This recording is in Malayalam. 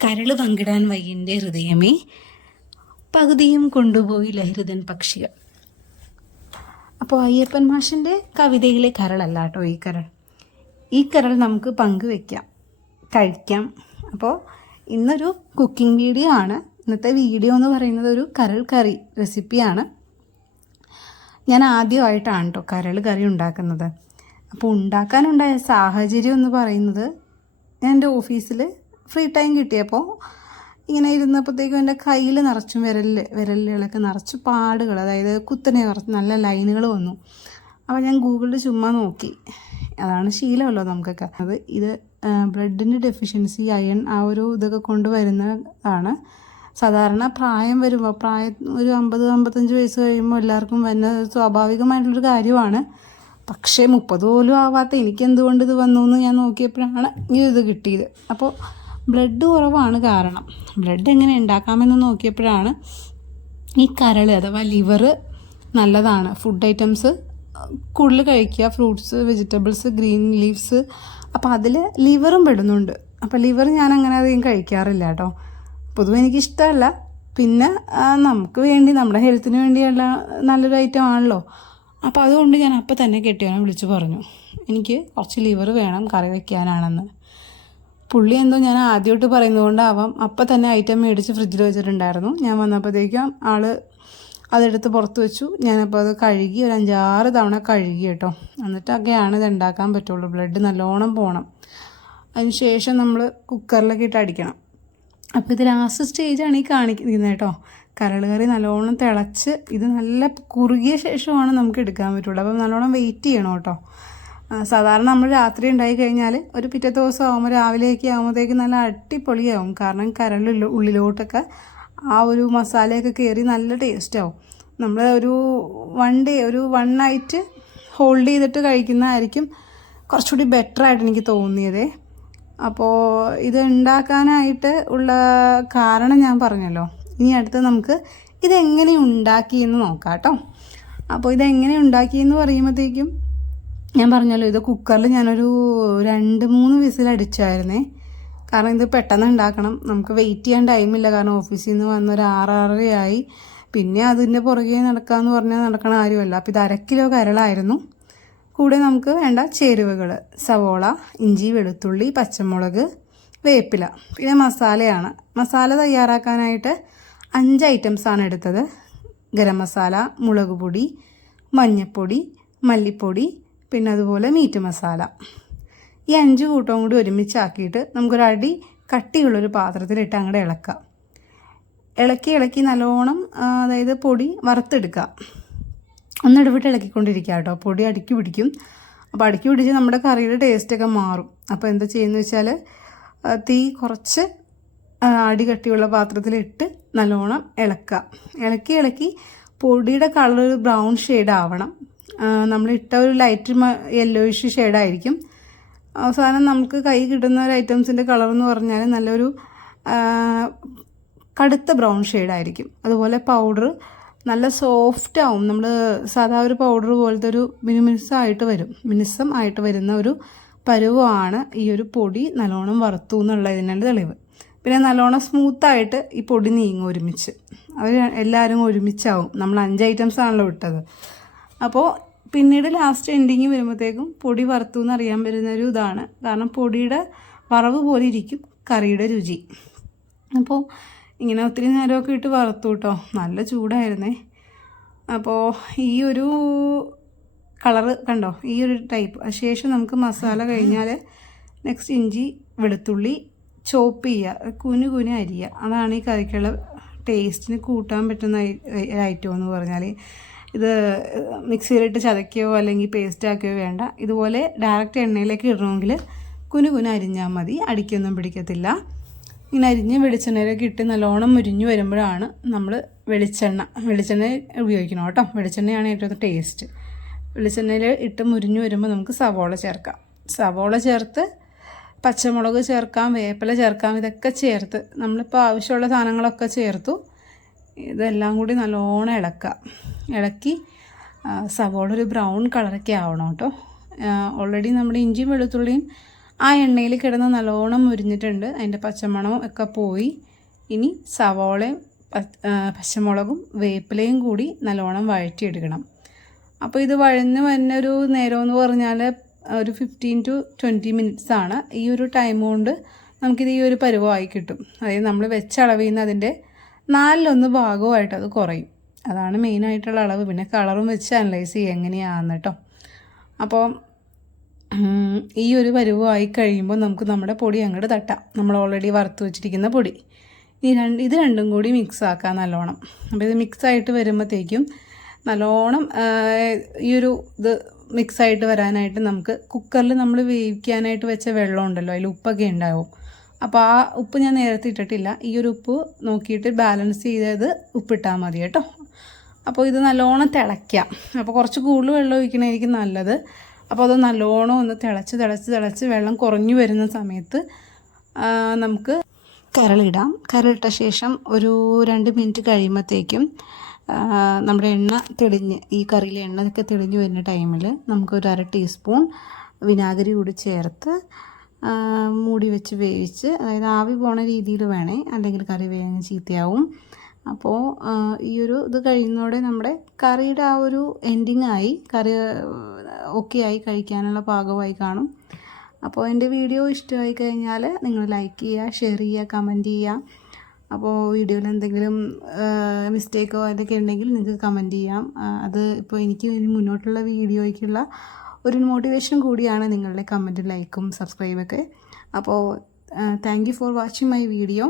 കരൾ പങ്കിടാൻ വയ്യൻ്റെ ഹൃദയമേ, പകുതിയും കൊണ്ടുപോയി ലഹരിതൻ പക്ഷികൾ. അപ്പോൾ അയ്യപ്പൻ മാഷിൻ്റെ കവിതയിലെ കരളല്ല കേട്ടോ ഈ കരൾ. ഈ കരൾ നമുക്ക് പങ്കുവെക്കാം, കഴിക്കാം. അപ്പോൾ ഇന്നൊരു കുക്കിംഗ് വീഡിയോ ആണ്. ഇന്നത്തെ വീഡിയോ എന്ന് പറയുന്നത് ഒരു കരൾ കറി റെസിപ്പിയാണ്. ഞാൻ ആദ്യമായിട്ടാണ് കേട്ടോ കരൾ കറി ഉണ്ടാക്കുന്നത്. അപ്പോൾ ഉണ്ടാക്കാനുണ്ടായ സാഹചര്യം എന്ന് പറയുന്നത്, ഞാൻ എൻ്റെ ഓഫീസിൽ ഫ്രീ ടൈം കിട്ടിയപ്പോൾ ഇങ്ങനെ ഇരുന്നപ്പോഴത്തേക്കും എൻ്റെ കയ്യിൽ നിറച്ചും വിരലുകളൊക്കെ നിറച്ച് പാടുകൾ, അതായത് കുത്തനെ നിറച്ച് നല്ല ലൈനുകൾ വന്നു. അപ്പോൾ ഞാൻ ഗൂഗിളിൽ ചുമ്മാ നോക്കി. അതാണ് ശീലമല്ലോ നമുക്കൊക്കെ. ഇത് ബ്ലഡിൻ്റെ ഡെഫിഷ്യൻസി, അയൺ ആ ഒരു ഇതൊക്കെ കൊണ്ടുവരുന്നതാണ്. സാധാരണ പ്രായം വരുമ്പോൾ, ഒരു 50-55 വയസ്സ് കഴിയുമ്പോൾ എല്ലാവർക്കും വരുന്ന സ്വാഭാവികമായിട്ടുള്ളൊരു കാര്യമാണ്. പക്ഷേ 30 പോലും ആവാത്ത എനിക്ക് എന്തുകൊണ്ട് ഇത് വന്നു എന്ന് ഞാൻ നോക്കിയപ്പോഴാണ് ഇത് കിട്ടിയത്. അപ്പോൾ ബ്ലഡ് കുറവാണ് കാരണം. ബ്ലഡ് എങ്ങനെ ഉണ്ടാക്കാമെന്ന് നോക്കിയപ്പോഴാണ് ഈ കരൾ അഥവാ ലിവർ നല്ലതാണ്. ഫുഡ് ഐറ്റംസ് കൂടുതൽ കഴിക്കുക, ഫ്രൂട്ട്സ്, വെജിറ്റബിൾസ്, ഗ്രീൻ ലീവ്സ്. അപ്പോൾ അതിൽ ലിവറും പെടുന്നുണ്ട്. അപ്പോൾ ലിവർ ഞാൻ അങ്ങനെ അധികം കഴിക്കാറില്ല കേട്ടോ. പൊതുവെ എനിക്കിഷ്ടമല്ല. പിന്നെ നമുക്ക് വേണ്ടി, നമ്മുടെ ഹെൽത്തിന് വേണ്ടിയുള്ള നല്ലൊരു ഐറ്റം ആണല്ലോ. അപ്പോൾ അതുകൊണ്ട് ഞാൻ അപ്പം തന്നെ കെട്ടിയവനെ വിളിച്ച് പറഞ്ഞു, എനിക്ക് കുറച്ച് ലിവർ വേണം കറി വയ്ക്കാനാണെന്ന്. പുള്ളി എന്തോ ഞാൻ ആദ്യമായിട്ട് പറയുന്നത് കൊണ്ടാവാം അപ്പം തന്നെ ഐറ്റം മേടിച്ച് ഫ്രിഡ്ജിൽ വെച്ചിട്ടുണ്ടായിരുന്നു. ഞാൻ വന്നപ്പോഴത്തേക്കും ആൾ അതെടുത്ത് പുറത്ത് വെച്ചു. ഞാനപ്പോൾ അത് കഴുകി ഒരു 5-6 തവണ കഴുകി കേട്ടോ. എന്നിട്ടൊക്കെയാണ് ഇത് ഉണ്ടാക്കാൻ പറ്റുള്ളൂ. ബ്ലഡ് നല്ലോണം പോകണം. അതിന് ശേഷം നമ്മൾ കുക്കറിലൊക്കെ ഇട്ട് അടിക്കണം. അപ്പോൾ ഇത് ലാസ്റ്റ് സ്റ്റേജാണ് ഈ കാണിക്കുന്നത് കേട്ടോ. കരൾ കറി നല്ലോണം തിളച്ച് ഇത് നല്ല കുറുകിയ ശേഷമാണ് നമുക്ക് എടുക്കാൻ പറ്റുള്ളൂ. അപ്പം നല്ലോണം വെയിറ്റ് ചെയ്യണം കേട്ടോ. സാധാരണ നമ്മൾ രാത്രി ഉണ്ടായി കഴിഞ്ഞാൽ ഒരു പിറ്റത്തെ ദിവസം ആകുമ്പോൾ രാവിലെയൊക്കെ ആകുമ്പോഴത്തേക്ക് നല്ല അടിപൊളിയാവും. കാരണം കരളിൽ ഉള്ളിലോട്ടൊക്കെ ആ ഒരു മസാലയൊക്കെ കയറി നല്ല ടേസ്റ്റ് ആവും. നമ്മൾ ഒരു 1 ഡേ, ഒരു 1 നൈറ്റ് ഹോൾഡ് ചെയ്തിട്ട് കഴിക്കുന്നതായിരിക്കും കുറച്ചുകൂടി ബെറ്ററായിട്ട് എനിക്ക് തോന്നിയത്. അപ്പോൾ ഇത് ഉണ്ടാക്കാനായിട്ട് ഉള്ള കാരണം ഞാൻ പറഞ്ഞല്ലോ. ഇനി അടുത്ത് നമുക്ക് ഇതെങ്ങനെ ഉണ്ടാക്കിയെന്ന് നോക്കാം കേട്ടോ. അപ്പോൾ ഇതെങ്ങനെ ഉണ്ടാക്കിയെന്ന് പറയുമ്പോഴത്തേക്കും ഞാൻ പറഞ്ഞല്ലോ, ഇത് കുക്കറിൽ ഞാനൊരു 2-3 വിസിൽ അടിച്ചായിരുന്നേ. കാരണം ഇത് പെട്ടെന്ന് ഉണ്ടാക്കണം, നമുക്ക് വെയിറ്റ് ചെയ്യാൻ ടൈമില്ല. കാരണം ഓഫീസിൽ നിന്ന് വന്ന് ഒരു 6-6:30 ആയി. പിന്നെ അതിൻ്റെ പുറകെ നടക്കാമെന്ന് പറഞ്ഞാൽ നടക്കണ കാര്യമല്ല. അപ്പോൾ ഇത് 1 കിലോ കരളായിരുന്നു. കൂടെ നമുക്ക് വേണ്ട ചേരുവകൾ: സവോള, ഇഞ്ചി, വെളുത്തുള്ളി, പച്ചമുളക്, വേപ്പില, പിന്നെ മസാലയാണ്. മസാല തയ്യാറാക്കാനായിട്ട് 5 ഐറ്റംസാണ് എടുത്തത്: ഗരം മസാല, മുളക് പൊടി, മഞ്ഞൾപ്പൊടി, മല്ലിപ്പൊടി, പിന്നെ അതുപോലെ മീറ്റ് മസാല. ഈ 5 കൂട്ടവും കൂടി ഒരുമിച്ചാക്കിയിട്ട് നമുക്കൊരടി കട്ടിയുള്ളൊരു പാത്രത്തിലിട്ട് അങ്ങോട്ട് ഇളക്കാം. ഇളക്കി നല്ലോണം, അതായത് പൊടി വറുത്തെടുക്കുക. ഒന്നിടവിട്ട് ഇളക്കിക്കൊണ്ടിരിക്കുക കേട്ടോ. പൊടി അടുക്കി പിടിക്കും. അപ്പോൾ അടുക്കി പിടിച്ച് നമ്മുടെ കറിയുടെ ടേസ്റ്റൊക്കെ മാറും. അപ്പോൾ എന്താ ചെയ്യുന്നത് വെച്ചാൽ, തീ കുറച്ച് അടി കട്ടിയുള്ള പാത്രത്തിലിട്ട് നല്ലോണം ഇളക്കുക. ഇളക്കി പൊടിയുടെ കളർ ഒരു ബ്രൗൺ ഷെയ്ഡ് ആവണം. നമ്മളിട്ട ഒരു ലൈറ്റ് യെല്ലോയിഷ് ഷെയ്ഡായിരിക്കും. അവസാനം നമുക്ക് കൈ കിട്ടുന്ന ഒരു ഐറ്റംസിൻ്റെ കളർ എന്ന് പറഞ്ഞാൽ നല്ലൊരു കടുത്ത ബ്രൗൺ ഷെയ്ഡായിരിക്കും. അതുപോലെ പൗഡർ നല്ല സോഫ്റ്റ് ആവും. നമ്മൾ സാധാ ഒരു പൗഡർ പോലത്തെ ഒരു മിനുസം ആയിട്ട് വരുന്ന ഒരു പരുവമാണ് ഈ ഒരു പൊടി നല്ലോണം വറുത്തു എന്നുള്ളതിൻ്റെ തെളിവ്. പിന്നെ നല്ലോണം സ്മൂത്തായിട്ട് ഈ പൊടി നീങ്ങും ഒരുമിച്ച്. അവർ എല്ലാവരും ഒരുമിച്ചാവും. നമ്മൾ 5 ഐറ്റംസ് ആണല്ലോ ഇട്ടത്. അപ്പോൾ പിന്നീട് ലാസ്റ്റ് എൻഡിങ് വരുമ്പോഴത്തേക്കും പൊടി വറുത്തു എന്നറിയാൻ വരുന്നൊരു ഇതാണ്. കാരണം പൊടിയുടെ വറവ് പോലെ ഇരിക്കും കറിയുടെ രുചി. അപ്പോൾ ഇങ്ങനെ ഒത്തിരി നേരമൊക്കെ ഇട്ട് വറുത്തു കേട്ടോ. നല്ല ചൂടായിരുന്നേ. അപ്പോൾ ഈ ഒരു കളറ് കണ്ടോ, ഈ ഒരു ടൈപ്പ്. ശേഷം നമുക്ക് മസാല കഴിഞ്ഞാൽ നെക്സ്റ്റ് ഇഞ്ചി, വെളുത്തുള്ളി ചോപ്പ് ചെയ്യുക, കുനു അരിയുക. അതാണ് ഈ കറിക്കുള്ള ടേസ്റ്റിന് കൂട്ടാൻ പറ്റുന്ന ഐറ്റം എന്ന് പറഞ്ഞാൽ. ഇത് മിക്സിയിലിട്ട് ചതയ്ക്കുകയോ അല്ലെങ്കിൽ പേസ്റ്റ് ആക്കുകയോ വേണ്ട. ഇതുപോലെ ഡയറക്റ്റ് എണ്ണയിലേക്ക് ഇടണമെങ്കിൽ കുനു അരിഞ്ഞാൽ മതി. അടിക്കൊന്നും പിടിക്കത്തില്ല. ഇങ്ങനെ അരിഞ്ഞ് വെളിച്ചെണ്ണയിലേക്ക് ഇട്ട് നല്ലോണം മുരിഞ്ഞ് വരുമ്പോഴാണ് നമ്മൾ വെളിച്ചെണ്ണ ഉപയോഗിക്കണം കേട്ടോ. വെളിച്ചെണ്ണയാണ് ഏറ്റവും ടേസ്റ്റ്. വെളിച്ചെണ്ണയിൽ ഇട്ട് മുരിഞ്ഞ് വരുമ്പോൾ നമുക്ക് സവോള ചേർക്കാം. സവോള ചേർത്ത് പച്ചമുളക് ചേർക്കാം, വേപ്പില ചേർക്കാം. ഇതൊക്കെ ചേർത്ത് നമ്മളിപ്പോൾ ആവശ്യമുള്ള സാധനങ്ങളൊക്കെ ചേർത്തു. ഇതെല്ലാം കൂടി നല്ലോണം ഇളക്കി സവോള ഒരു ബ്രൗൺ കളറൊക്കെ ആവണം കേട്ടോ. ഓൾറെഡി നമ്മുടെ ഇഞ്ചിയും വെളുത്തുള്ളിയും ആ എണ്ണയിൽ കിടന്ന് നല്ലോണം മുരിഞ്ഞിട്ടുണ്ട്. അതിൻ്റെ പച്ചമണവും ഒക്കെ പോയി. ഇനി സവോളയും പച്ചമുളകും വേപ്പിലയും കൂടി നല്ലോണം വഴറ്റിയെടുക്കണം. അപ്പോൾ ഇത് വഴന്ന് വരുന്നൊരു നേരമെന്ന് പറഞ്ഞാൽ ഒരു 15 to 20 മിനിറ്റ്സ് ആണ്. ഈ ഒരു ടൈം കൊണ്ട് നമുക്കിത് ഈ ഒരു പരുവമായി കിട്ടും. അതായത് നമ്മൾ വെച്ച അളവിൽ നിന്ന് അതിൻ്റെ 4/1 ഭാഗമായിട്ട് അത് കുറയും. അതാണ് മെയിനായിട്ടുള്ള അളവ്. പിന്നെ കളറും വെച്ച് അനലൈസ് ചെയ്യുക എങ്ങനെയാണെന്ന് കേട്ടോ. അപ്പോൾ ഈ ഒരു പരുവമായി കഴിയുമ്പോൾ നമുക്ക് നമ്മുടെ പൊടി അങ്ങോട്ട് തട്ടാം. നമ്മൾ ഓൾറെഡി വറുത്ത് വെച്ചിരിക്കുന്ന പൊടി ഇത് രണ്ടും കൂടി മിക്സ് ആക്കാം നല്ലോണം. അപ്പോൾ ഇത് മിക്സായിട്ട് വരുമ്പോഴത്തേക്കും നല്ലോണം ഈ ഒരു ഇത് മിക്സായിട്ട് വരാനായിട്ട് നമുക്ക് കുക്കറിൽ നമ്മൾ വേവിക്കാനായിട്ട് വെച്ച വെള്ളം ഉണ്ടല്ലോ, അതിൽ ഉപ്പൊക്കെ ഉണ്ടാവും. അപ്പോൾ ആ ഉപ്പ് ഞാൻ നേരത്തെ ഇട്ടിട്ടില്ല. ഈ ഒരു ഉപ്പ് നോക്കിയിട്ട് ബാലൻസ് ചെയ്തത് ഉപ്പിട്ടാൽ മതി കേട്ടോ. അപ്പോൾ ഇത് നല്ലോണം തിളയ്ക്കാം. അപ്പോൾ കുറച്ച് കൂടുതൽ വെള്ളം ഒഴിക്കണമായിരിക്കും നല്ലത്. അപ്പോൾ അത് നല്ലോണം ഒന്ന് തിളച്ച് വെള്ളം കുറഞ്ഞു വരുന്ന സമയത്ത് നമുക്ക് കരളിടാം. കരളിട്ട ശേഷം ഒരു 2 മിനിറ്റ് കഴിയുമ്പോഴത്തേക്കും നമ്മുടെ എണ്ണ തെളിഞ്ഞ് ഈ കറിയിലെ എണ്ണയൊക്കെ തെളിഞ്ഞ് വരുന്ന ടൈമിൽ നമുക്കൊരു 1/2 ടീസ്പൂൺ വിനാഗിരി കൂടി ചേർത്ത് മൂടി വെച്ച് വേവിച്ച്, അതായത് ആവി പോണ രീതിയിൽ വേണേ, അല്ലെങ്കിൽ കറി വേഗം ചീത്തയാവും. അപ്പോൾ ഈ ഒരു ഇത് കഴിയുന്നതോടെ നമ്മുടെ കറിയുടെ ആ ഒരു എൻഡിങ് ആയി, കറി ഓക്കെ ആയി, കഴിക്കാനുള്ള പാകമായി കാണും. അപ്പോൾ എൻ്റെ വീഡിയോ ഇഷ്ടമായി കഴിഞ്ഞാൽ നിങ്ങൾ ലൈക്ക് ചെയ്യുക, ഷെയർ ചെയ്യുക, കമൻറ്റ് ചെയ്യുക. അപ്പോൾ വീഡിയോയിൽ എന്തെങ്കിലും മിസ്റ്റേക്കോ അതൊക്കെ ഉണ്ടെങ്കിൽ നിങ്ങൾക്ക് കമൻറ്റ് ചെയ്യാം. അത് ഇപ്പോൾ എനിക്ക് ഇനി മുന്നോട്ടുള്ള വീഡിയോയ്ക്കുള്ള ഒരു മോട്ടിവേഷൻ കൂടിയാണ് നിങ്ങളുടെ കമൻറ്റും ലൈക്കും സബ്സ്ക്രൈബൊക്കെ. അപ്പോൾ thank you for watching my video.